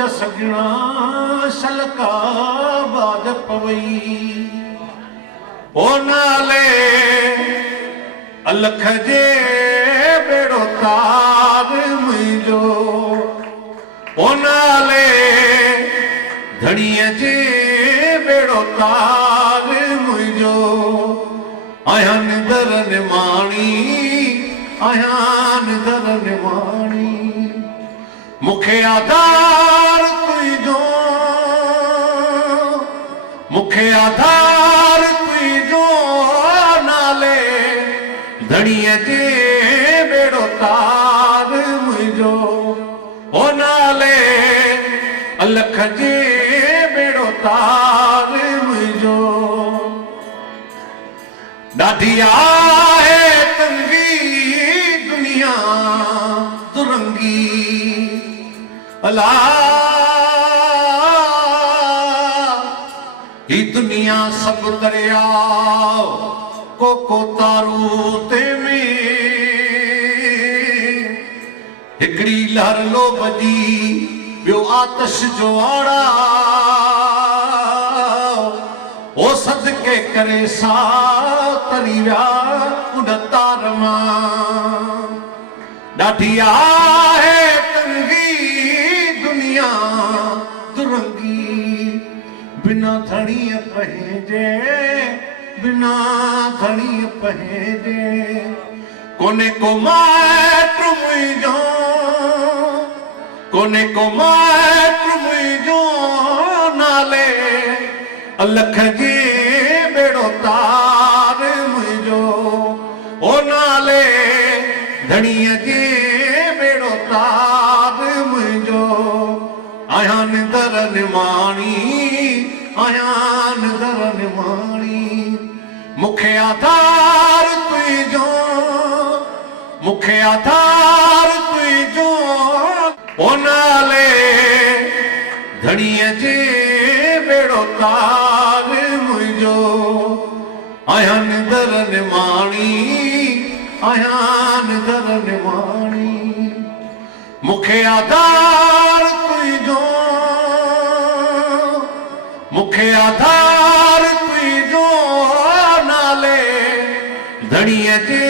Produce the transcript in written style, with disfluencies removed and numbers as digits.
मुंहिंजा सॻिणा शलका बाज पवई ओ नाले अलख जे बेड़ो तार मुंहिंजो ओ नाले धणीअ जे बेड़ो तार मुंहिंजो आयान दर निमाणी आयान दर निमाणी मुखे आधार तुंहिंजो मुखे आधार तुंहिंजो नाले धणीअ जे बेड़ो तार मुंहिंजो ओ नाले अलख जे बेड़ो तार मुंहिंजो ॾाढी आहे तंगी दुनिया दुरंगी अला ही दुनिया सब दरिया को तारू ते में हिकड़ी लहर लो बजी ॿियो आतश जो आड़ा ओ सदके करे सा तरी विया उन तार मां ॾाढी आहे तंगी दुनिया दुरंगी बिना धणीअ पंहिंजे बिना धणीअ पंहिंजे कोने को माइट मुंहिंजो कोने को माइट मुंहिंजो नाले अलख जे बेड़ो तार मुंहिंजो ओ नाले धणीअ जे बेड़ो तार मुंहिंजो आयान दर निमाणी आयान दर निमाणी मुखे आधार तुंहिंजो मुखे आधार तुंहिंजो ओ नाले धणीअ जे बेड़ो तार मुंहिंजो आयान दर निमाणी आयान दर निमाणी मुखे आधार तुंहिंजो मुखे आधार तुंहिंजो नाले धणीअ जे